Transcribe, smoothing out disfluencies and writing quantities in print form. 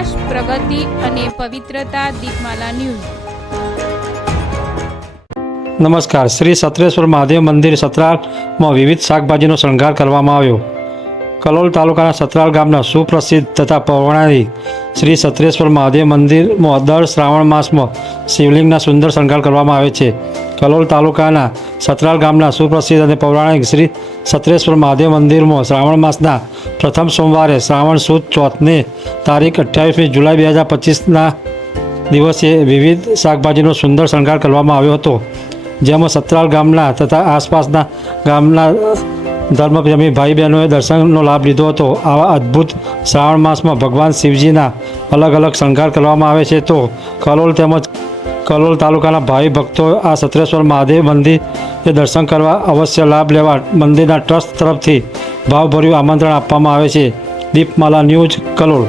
વિકાસ, પ્રગતિ અને પવિત્રતા. દીપમાલા ન્યૂઝ. નમસ્કાર. શ્રી સત્રેશ્વર મહાદેવ મંદિર સતરાલમાં વિવિધ શાકભાજીનો શણગાર કરવામાં આવ્યો. કલોલ તાલુકાના સતરાલ ગામના સુપ્રસિદ્ધ તથા પૌરાણિક શ્રી સત્રેશ્વર મહાદેવ મંદિરમાં દર શ્રાવણ માસમાં શિવલિંગના સુંદર શણગાર કરવામાં આવે છે. કલોલ તાલુકાના સતરાલ ગામના સુપ્રસિદ્ધ અને પૌરાણિક શ્રી સત્રેશ્વર મહાદેવ મંદિરમાં શ્રાવણ માસના પ્રથમ સોમવારે શ્રાવણ સુદ ચોથને તારીખ 28મી જુલાઈ 2025ના દિવસે વિવિધ શાકભાજીનો સુંદર શણગાર કરવામાં આવ્યો હતો, જેમાં સતરાલ ગામના તથા આસપાસના ગામના ધર્મપ્રેમી ભાઈ બહેનોએ દર્શનનો લાભ લીધો હતો. આવા અદ્ભુત શ્રાવણ માસમાં ભગવાન શિવજીના અલગ અલગ શણગાર કરવામાં આવે છે, તો કલોલ તેમજ કલોલ તાલુકાના ભાવિ ભક્તો આ સત્રેશ્વર મહાદેવ મંદિરે દર્શન કરવા અવશ્ય લાભ લેવા મંદિરના ટ્રસ્ટ તરફથી ભાવભર્યું આમંત્રણ આપવામાં આવે છે. દીપમાલા ન્યૂઝ, કલોલ.